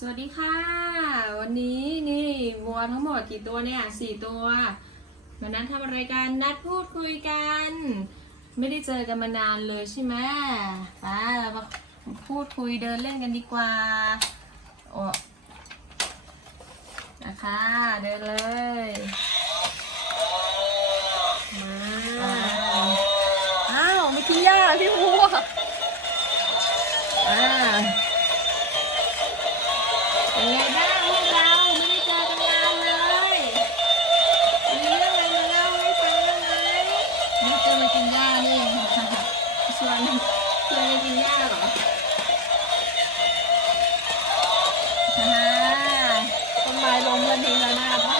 สวัสดีค่ะ วันนี้นี่วัวทั้งหมดกี่ตัวเนี่ยสี่ตัววันนั้นทำอะไรกันนัดพูดคุยกัน ไม่ได้เจอกันมานานเลยใช่ไหมไปเรามาพูดคุยเดินเล่นกันดีกว่าโอ้นะคะ เดินเลย กินหญ้านี่เองชวนชวนไปกินหญ้าเหรอต้นไม้ล้มกันทีละหน้าดมาก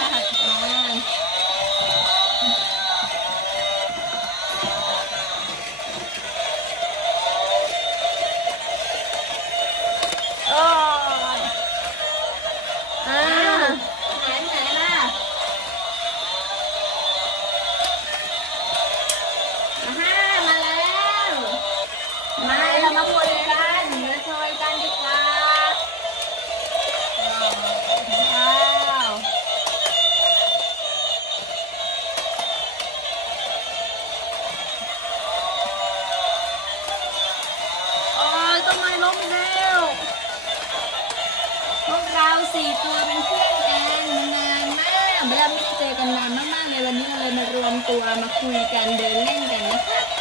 สี่ตัวเป็นเพื่อนกันนานมากเวลาไม่ได้เจอกันนานมากๆเลยวันนี้เราเลยมารวมตัวมาคุยกันเดินเล่นกันนะคะ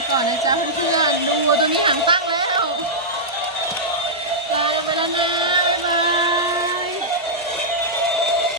ไปก่อนนะจ๊ะเพื่อน